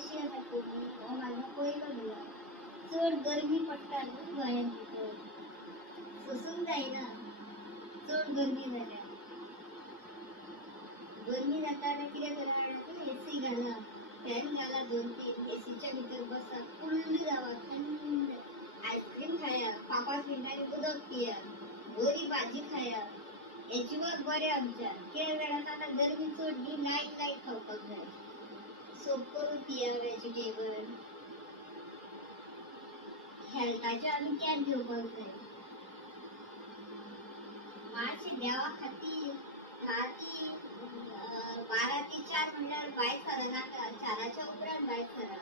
कशी आता कोणी हो माझा पयलो दिला चड गरमी पडटा न्हू गोंयांत भितर सोसूंक जायना चड गरमी जाल्या गरमी जाता जाल्यार कितें करा एसी घाला फॅन घाला 2-3 एसीच्या भितर बसा कुल्ल जावा थंड आईस्क्रीम खाया 5-5 मिनटांनी उदक पिया बरी भाजी खाया याच्यावर बरे आमच्या कितें जाणां आतां गरमी चड न्ही लायट खावपाक जाय सोप करून पिया वेजिटेबल हेल्थाचे आमी कॅर घेवपाक जाय मातशें देवा खातीर 12 ते 4 म्हणल्यार भायर सरनाका 4च्या उपरांत भायर सरा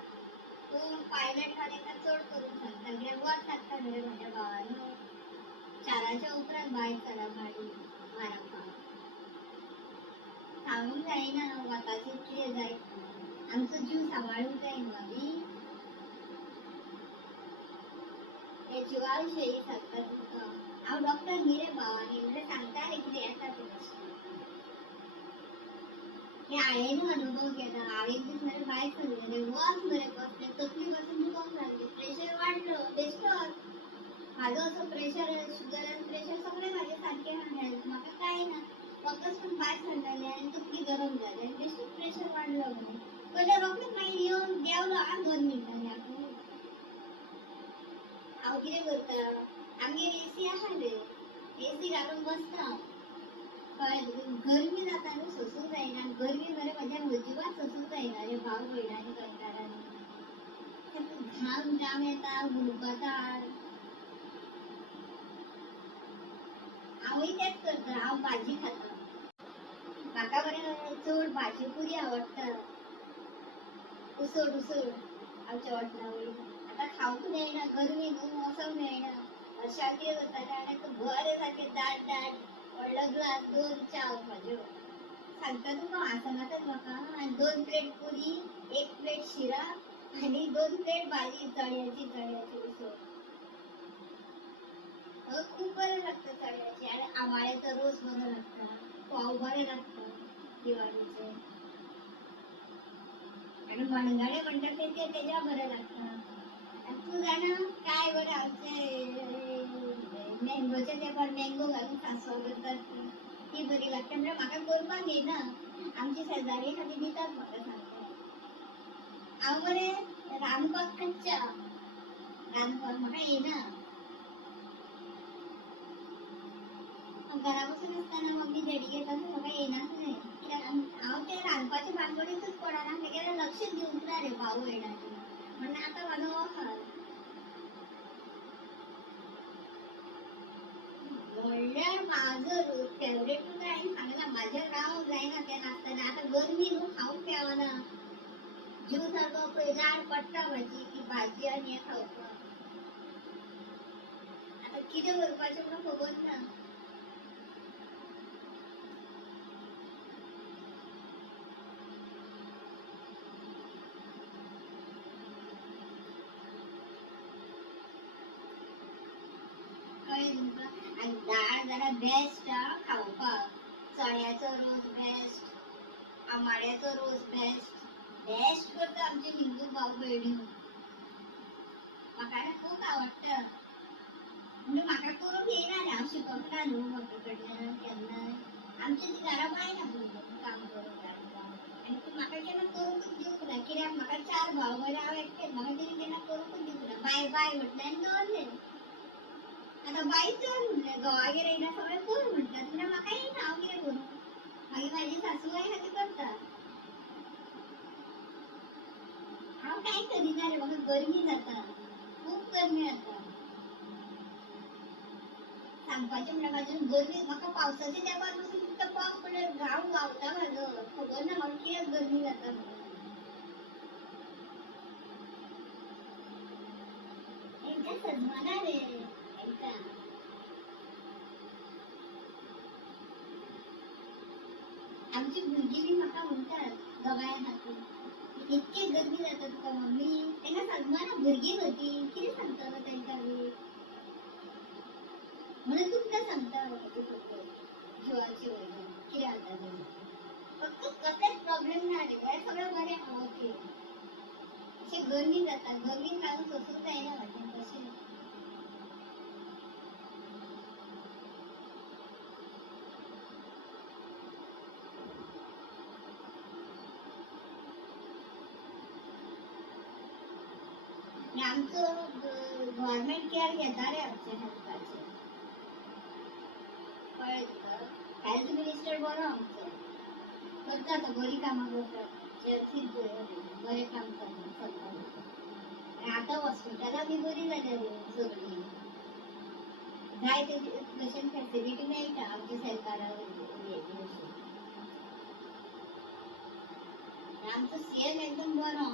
पूण पायलट ताका चड करून सांगता कित्याक वत लागता न्हू रे म्हाज्या भावानो 4च्या उपरांत भायर सरा गाडी मारपाक सांगूंक जायना वताचें कितें जाय आमचो जीव सांबाळूंक जाय न्हू आमी हे जिवाविशयी सांगता तुमकां हांव डॉक्टर न्ही रे भावानी म्हणजे सांगता रे कितें येता तें हे हांवें अनुभव केला हांव एक दीस मरे भायर सरलें वत मरे बसलें तकली पासून दुखोंक लागली प्रेशर वाडलो बेश्टोच म्हाजो असो प्रेशर शुगर आनी प्रेशर सगळें म्हाजें सारकें हेल्थ म्हाका कांय ना फकत पूण भायर सरलेलें आनी तकली गरम जाली आनी बेश्टोच प्रेशर वाडलो मरे पयलें रोखडेंच मागीर येवन देवलो आं 2 मिनटांनी आपूण हांव कितें करता आमगेर एसी आहा रे एसी घालून बसता कळ्ळें गरमी जाता न्हू सोसूंक जायना आनी गरमी मरे म्हाज्या अजिबात सोसूंक जायना रे भाव भयणांनी कंटाळांनी घाम जाम येता गुळगुळटा हांवूय तेंच करता हांव भाजी खाता म्हाका मरे चड भाजी पुरी आवडटा उसळ आमच्या हॉटेला वयली आतां खावंक मेळना गरमी न्हू वचोंक मेळना अशा कितें करतालें आनी बरें सारकें दाट व्हडलो ग्लास 2 च्या म्हाज्यो सांगता तुका आसनातच म्हाका आनी 2 प्लेट पुरी 1 प्लेट शिरा आनी 2 प्लेट भाजी चण्याची उसळ खूब बरें लागता चण्याची आनी आंबाड्याचो रोस बरो लागता फोव बरें लागता दिवाळीचे आनी मणगणें म्हणटा ते तेज्या बरें लागता आनी तूं जाणा काय बरें आमचे मँगोच्या तेंपार मँगो घालून सांसव करतात ती बरी लागता म्हणजे म्हाका करपाक येना आमची शेजारी खाली दितात म्हाका सांगता हांव मरे रांदपाक कच्चा रांदपाक म्हाका येना घरा बसून आसतना मम्मी डॅडी घेता म्हाका येनासलें कित्याक हांव ते रांदपाच्या भानगडींतूच पडना तेगेर लक्ष दिवंक ना रे भाव भयणांनी म्हणून आतां म्हाजो हो हाल म्हणल्यार म्हाजो फेवरेट तुका हांवें सांगलां म्हाजें रावंक जायना तें नासतना आतां गरमी न्हू खावंक पेवना जीव सारको पळय लाड पडटा म्हाजी ती भाजी आनी हें खावपाक आतां कितें करपाचें म्हणून खबर ना कळ्ळें तुमकां आनी दाळ जाल्यार बेस्ट आं खावपाक चण्याचो रोस बेस्ट आंबाड्याचो रोस बेस्ट करता आमचे हिंदू भाव भयण्यो म्हाका खूब आवडटा म्हणजे म्हाका करूंक येयना रे हांव शिकोंक ना न्हू मम्मी कडल्यान केन्नाय आमच्या ती घरा बाय ना काम करूंक आनी तूं म्हाका केन्ना करूंकच दिवंक ना कित्याक म्हाका 4 भाव मरे हांव एकटेंच म्हाका तिणें केन्ना करूंकच दिवंक ना बाय म्हटलें आनी दवरलें आतां बाई चड म्हणलें घोवागेर येयना सगळें कर म्हणटात म्हणल्यार म्हाका येयना हांव कितें करूं मागीर म्हाजी सासूबाई खातीर करता हांव कांय करिना रे म्हाका गरमी जाता खूब गरमी जाता सांगपाचें म्हणल्यार म्हाजी गरमी म्हाका पावसाच्या तेंपार पसून फक्त पावस पडल्यार घाम व्हांवता म्हाजो खबर ना म्हाका कित्याक गरमी जाता म्हणून एकदां सजमना रे एकदां आमची भुरगीं बी म्हाका म्हणटात दोगांय खातीर इतकी गरमी जाता तुका मम्मी तेंका सजमना भुरगीं गो तीं कितें सांगतलो तेंकां बी म्हणून तुमकां सांगता म्हाजी फकत जिवाची वयल्यान कितें जाता तें फक्त कसलेच प्रॉब्लेम ना रे सगळें बरें आहा ओके असे गरमी जातात, गरमी खाऊन सोसून जायला वाटेल तसे. आणि आमचं गव्हर्नमेंट केअर घेता रे आमच्या हेल्थाचे. कळलं? हेल्थ मिनिस्टर बरो आमचं करतात, बरी कामां करतात, व्यवस्थित बरे काम करतात. आणि आता हॉस्पिटलां बी बरी जाल्या रे सगळी. जाय तशी फॅसिलिटी मेळटा आमच्या सरकारा वयल्यान. आमचो सीएम एकदम बरो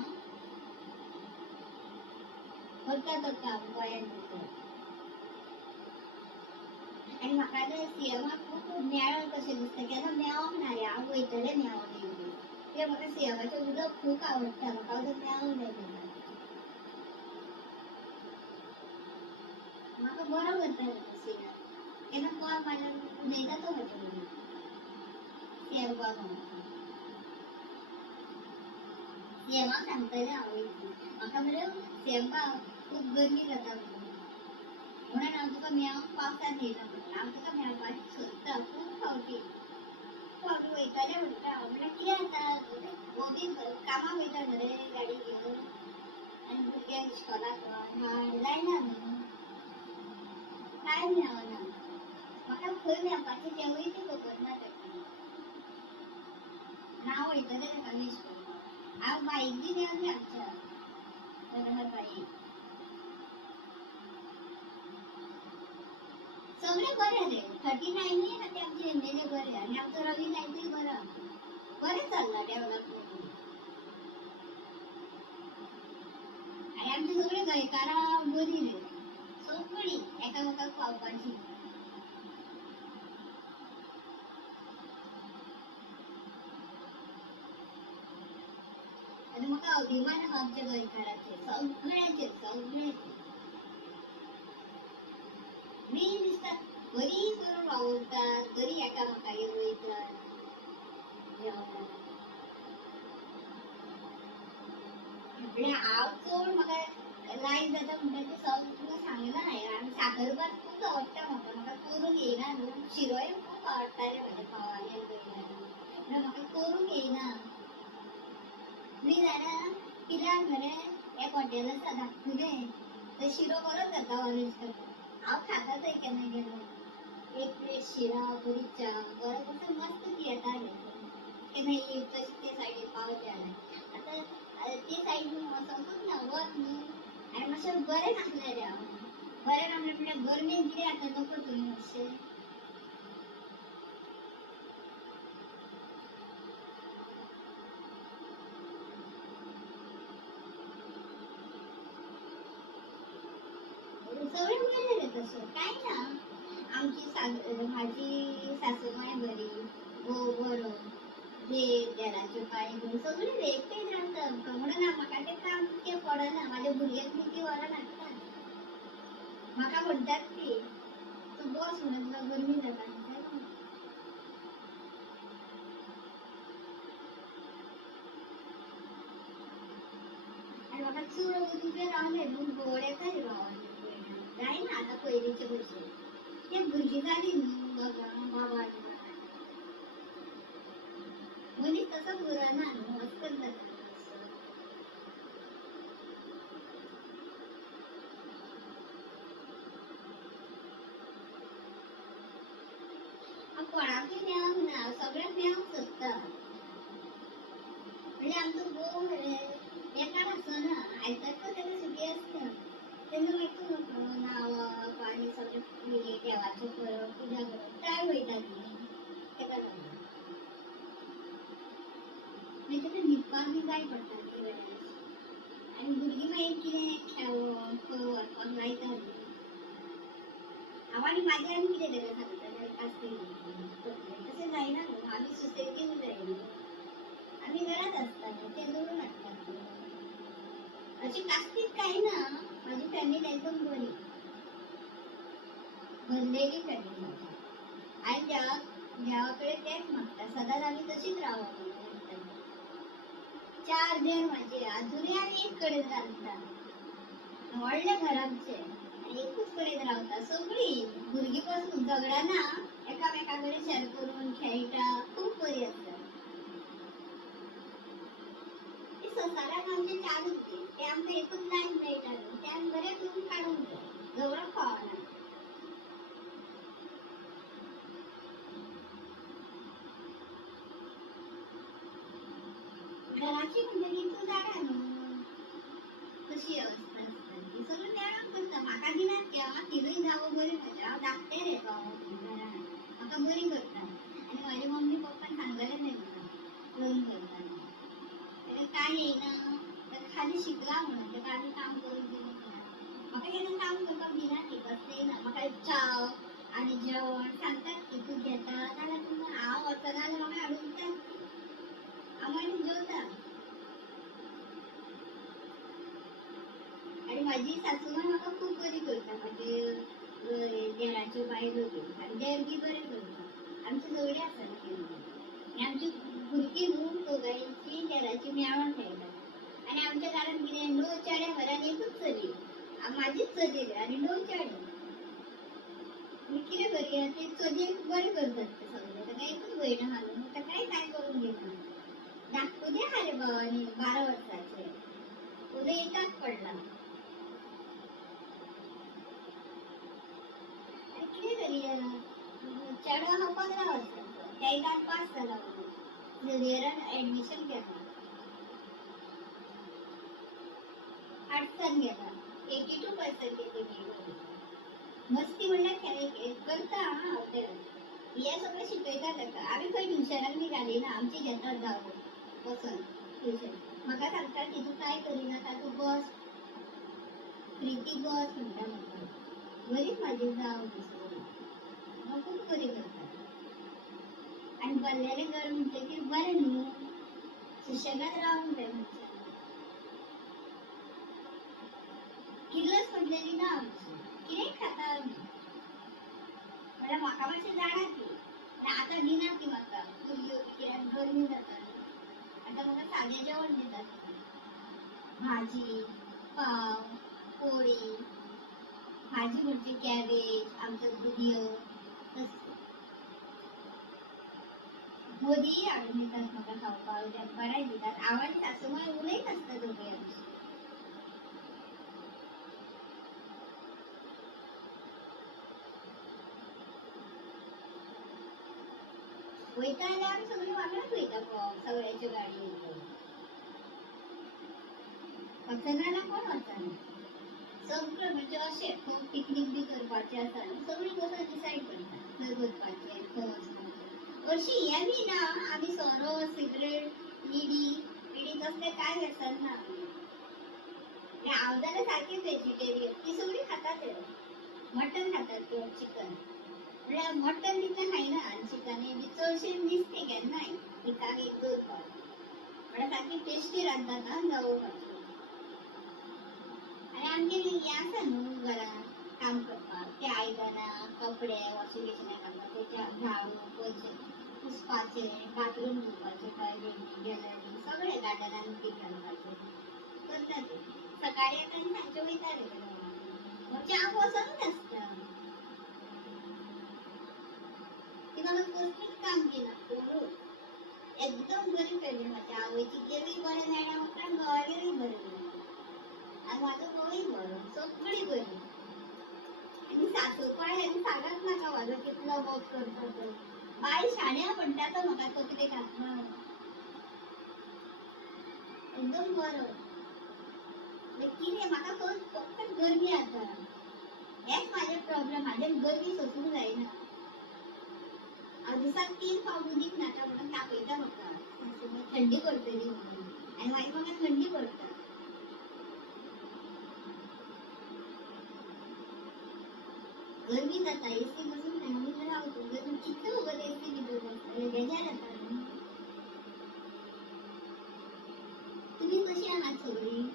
करता काम गोंयांत भितर. आणि म्हाका आतां सीएमाक खूब मेळ्ळो कशें दिसता, केन्ना मेळोंक ना रे, हांव वयतलें मेळोंक एक दीस. कित्याक म्हाका सीएमाचें उलोवप खूब आवडटा, म्हाका अजून मेळोंक जाय तेन्ना. म्हाका बरो करता तो सीएम. केन्ना कॉल मारल्यार उलयता तो म्हाजे कडेन. सीएम बरो. सीएमाक सांगतलें हांव एक दीस. म्हाका मरे सीएमका खूब गरमी जाता म्हणून. म्हणून हांव तुका मेळोंक पावसांत येयला म्हणटा. हांव तुका मेळपाक सोदता खूब फावटी. फावटी वयतलें म्हणटा हांव. म्हणल्यार कितें जाता, हो बी कामाक वयता न्हू रे गाडी घेवन. आनी भुरग्यांक इश्कोलाक हाड जायना न्हू. टायम मेळना. म्हाका खंय मेळपाचें तेंवूय ती खबर ना ताका. आनी हांव वयतलें ताका विश करपाक. हांव बाईक बी घेवन रे आमच्या मनोहर बाईक. सगळे बरे रे. 39 ना ते आमचे एमएलए बरे. आनी आमचो रवी नायकूय बरो. बरें चल्लां डेव्हलपमेंट. आनी आमची सगळीं गोंयकारां बरीं रे. सगळीं एकामेकाक पावपाचीं. आनी म्हाका अभिमान आहा आमच्या गोंयकाराचेर, सगळ्यांचेर. मी दिसता बरी करून वावुरतात, बरी एकामेकागेर वयतात. म्हणजे हांव चड म्हाका लायक जाता म्हणटा तें सगळें सांगना हांवें. आनी साकरभात खूब आवडटा म्हाका करूंक येयना न्हू. शिरोय खूब आवडटा रे म्हाज्या भावाले आनी भयणाले. पूण म्हाका करूंक येयना. मी जाणा पिल्यार मरे एक हॉटेल आसा धाकटुलें, थंय शिरो बरो जाता ऑरेंज कलर. हांव खाता थंय केन्ना गेल्यार. एक प्लेट शिरा, बरी च्या, बरो कसो मस्त पियेता रे. केन्ना येयत तशें ते सायडीन पावले जाल्यार. आतां ते सायडीन वचोंकूच ना, वच न्हू. आनी मातशें बरें नासलें रे हांव. बरें नासलें म्हणल्यार गर्मेन कितें जाता नको तुमी मातशें. सगळें बरें रे तशें कांय ना. आमची म्हाजी सासूमांय बरी, घोव बरो, देराच्यो बायलो सगळीं रे एकठांय रावता आमकां. म्हणून म्हाका तें काम तितकें पडना. म्हाज्या भुरग्यांक कितलीं वरां लागता. म्हाका म्हणटात ती, तूं बस म्हणून तुका गरमी जाता म्हणटा. आनी म्हाका चड उंच रावलें न्हू, घुंवड येता रे भावाली भयणाक. जायना आतां पयलींचे भशेन. तें भुरगीं जालीं न्हू दोगां बाबा आनी बाय. मनीस तसोच उरना न्हू, वचकन जाता. हांव कोणाकूय मेळोंक ना, सगळ्यांक मेळोंक सोदता. म्हणजे आमचो घोव मरे बेकार आसना. आयतारचो तेका सुटी आसता. तेन्ना मागीर तूं न्हांवप आनी सगळें देवाचें करप, पुजा करप, टायम वयता न्ही. तेका लागून. मागीर तेका न्हिदपाक बी जाय पडटा न्ही वेळार. आनी भुरगीं मागीर कितें खेळप, खंय व्हरपाक लायता न्ही. हांव आनी म्हाजें आनी कितें तेका सांगतलें कास्तीक करतलें. तशें जायना न्हू. आमी सोसायटीन जाय न्हू. आमी घरात आसता न्हू, तें जोडून हाडटात न्हू. अशी कास्तीक कांय ना. म्हाजी फॅमिली एकदम बरी. भरलेली फॅमिली म्हाजी. हांवें देवा कडेन तेंच मागता, सदांच आमी तशीच रावप म्हणून म्हणटा. 4 देर माझे अजूनही आम्ही एक कडेच रांदता व्हडले घर आमचे आणि एकूच कडेन रावता सगळी भुरगीं पासून झगडाना एकामेकाकडे शेअर करून खेळटा खूप बरी आसता संसारात आमचे चालूच ते आमकां एकूच लायफ मेळटालो ते आमी बरें करून काडूंक जाय झगडोंक फावना घराची म्हणटकीर तूं जाणा न्हू कशी अवस्था आसता ती सगळें मेळोन करता म्हाका दिनात की हांव तिनूय जावो बरी म्हज्या हांव धाकटें रे घरान म्हाका बरी करता आनी म्हाज्या मम्मी पप्पान सांगलेलें तेंकां लग्न करताना ताका काय येयना ताका खाली शिकला म्हणून ताका आमी काम करूंक दिलें ना म्हाका केन्ना काम करपाक दिनात ती कसलेंय ना म्हाका च्या आनी जेवण सांगतात की तूं घेता नाल्यार तुका हांव वचना जाल्यार म्हाका हाडून दितात हांव मागीर जेवता आणि माझी सासूबाई म्हाका खूब बरी करता म्हाजे देराच्यो बायलो बी आनी देर बी बरें करता आमची झगडी आसा आनी आमची भुरगीं न्हू दोगांयची देराची मेळोन खेळटात आनी आमच्या घरांत कितें 9 चेडे घरान एकूच चली म्हाजीच चली रे आनी 9 चेडे आनी कितें करया ते चलयेक बरें करतात ते सगळे ताका एकूच भयण आहा न्हू ताकाय कांय करूंक दिना धाकटुलें आहा रे भावानी 12 वर्साचें उदय एकाक पडला कितें करया चेडो आहा 15 वर्साचो त्या पास जाला झेवियरान एडमिशन केलां आर्ट्सान गेला 82% येयले मस्ती म्हणल्यार करता हांव ते हे सगळें शिकयता ताका आमी खंय ट्युशनाक बी घालिना आमची घेतात जावो वचून ट्युशन म्हाका सांगता की तूं कांय करिनाका तूं बस प्रिती बस म्हणटा म्हाका बरीच म्हाजी जाव म्हाका खूब बरी करता आनी भरलेलें घर म्हणटकीर बरें न्हू सुशेगाद रावंक जाय मनशान किल्लस म्हणलेली ना आमची कितेंय खाता आमी म्हळ्यार म्हाका मातशें जाणा ती आतां दिना ती म्हाका भुरग्यो कित्याक गरमी जाता आतां म्हाका सादें जेवण दितात भाजी पाव पोळी भाजी म्हणजे कॅबेज आमचो दुदयो मोदी हाडून दितात म्हाका खावपाक बरें दितात हांव आनी सासूमाय उलयत आसता दोगूय आमची वयता जाल्यार आमी सगळीं वांगडाच वयता भोंवंक सगळ्याच्यो गाडयो वचना जाल्यार कोण वचना सगळें म्हणजे अशें खंय पिकनीक बी करपाचें आसा न्हू सगळीं बसून डिसायड करता खंय वचपाचें खंय वचपाचें हरशीं हें बी ना आमी सोरो सिगरेट इडी बिडी तसलें कांय व्यसन ना हांव जाल्यार सारकें वेजिटेरियन ती सगळीं खातात ते मटन खातात किंवा चिकन म्हळ्यार मटन तितलें खायना आनी चिकन बी चडशें दिसतें केन्नाय विकाक 1-2 फावट म्हळ्यार सारकी टेस्टी रांदतात आं जावो आनी आमगेर हें आसा न्हू घरान काम करपाक ते आयदनां कपडे वॉशिंग मशिनाक घालपाक तेचे झाडू पोंचें पुसपाचें बाथरूम धुवपाचें टॉयलेट गॅलरी सगळें गार्डनान उदीक घालपाचें करता ती सकाळीं येता आनी सांजचे वयता रे म्हणजे हांव वचनूच आसता ती म्हाका कसलीच काम दिना करूच एकदम बरी फ्रेंड म्हाज्या आवयची गेरूय बरें मेळ्ळां म्हाका घोवागेरूय बरें मेळ्ळां आनी म्हाजो घोवूय बरो सगळीं बरीं आनी सासू पळय सांगत नाका म्हाजो कितलो मोग करता तो बाय शाण्या म्हणटा तो म्हाका तो कितें घातना एकदम बरो कितें म्हाका फक्त गरमी जाता हेच म्हाजे प्रॉब्लेम म्हाजें गरमी सोसूंक जायना हांव दिसाक 3 फावट उदीक न्हाता म्हणून तापयता म्हाका थंडी पडटली म्हणून आनी मागीर म्हाका थंडी पडटा गरमी जाता एसी बसून थंडी रावता गरमी कितलो वगत एसी भितर बसतले बेजार येता न्हू तुमी कशी आहात सगळीं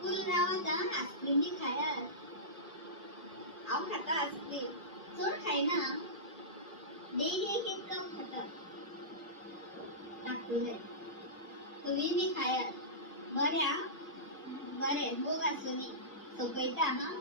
फूल रावात आं आस्क्रीम बी खायात हांव खाता आस्क्रीम चड खायना डेली एक कप खाता धाकटुलें तुम्ही बी खायात बऱ्या बरे बोगा सुनी सोपयता हा